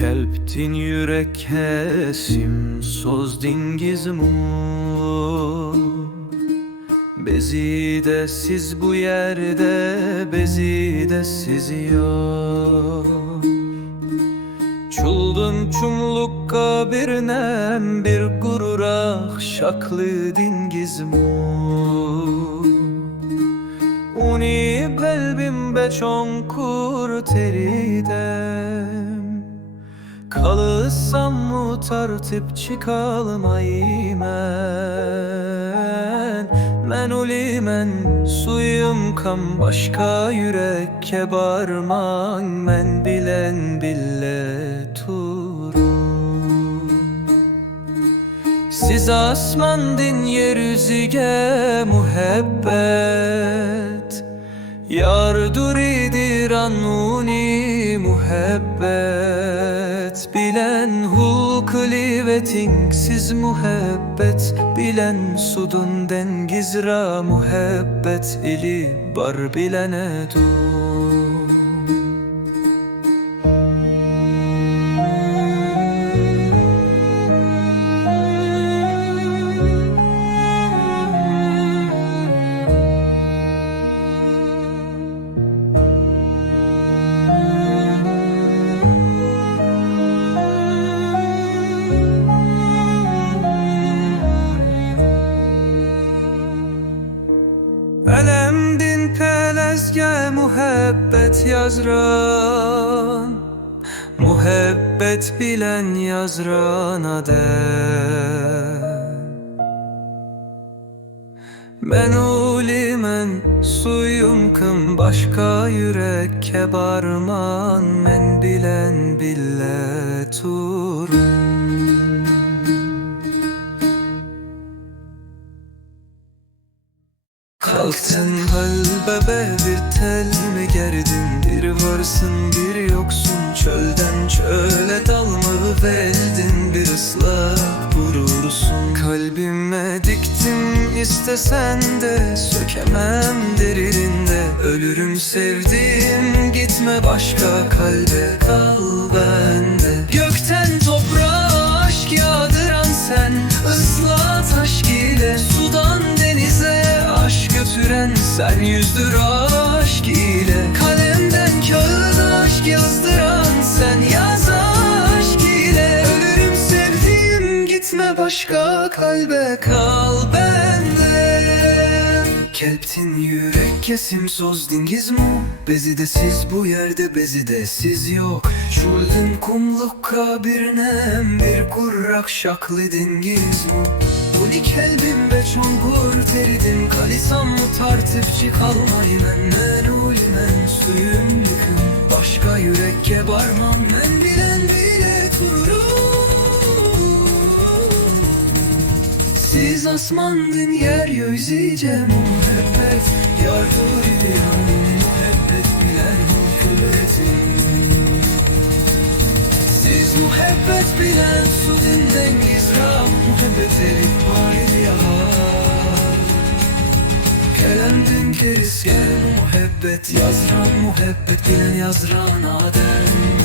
Kelptin yürek kesim Soz dingiz mu Bezi de siz bu yerde Bezi de siz yok. Çuldum çumlukka bir nem Bir gururak şaklı dingiz mu Uni kalbim beçonkur teridem Kalırsam mı tartip çıkalmayım men Men ulimen suyum kam başka yürekke barman Men bilen bille turum siz asman din yeryüzüge muhabbet. Yar duridir anuni muhabbet Bilen hulk liveting siz muhabbet Bilen sudun dengizra muhabbet ili bar bilene dur Elemdin pelezge muhabbet yazran Muhabbet bilen yazrana de Ben ulimen suyum kım başka yürekke barman Men bilen bille turum Kalktın halbebe bir tel mi gerdin? Bir varsın bir yoksun. Çölden çöle dalmağı verdin. Bir ıslak vurursun Kalbime diktim istesen de sökemem deririnde Ölürüm sevdiğim gitme başka kalbe kal bende. Gökten sen yüzdür aşk ile Kalemden kağıda aşk yazdıran sen yaz aşk ile Ölürüm sevdiğim gitme başka kalbe kal bende Kelptin yürek kesim soz dingiz mu? Bezi de siz bu yerde bezi de siz yok Şuldun kumlukka bir nem bir kurrak şaklı dingiz mu? Uni kelbim ve çongur teridin Kalisam mı tartıp çıkalmayın Men ulimen suyum yıkın Başka yürekke barmam men bilen bile turum siz asmandın yeryüzüce muhabbet. Yardır ediyor muhabbet bilen kuvvetin Siz muhabbet bilen su dinlengiz ra Muhabbet erip var ya Kelemdin keris gel muhabbet yazran Muhabbet bilen yazran adem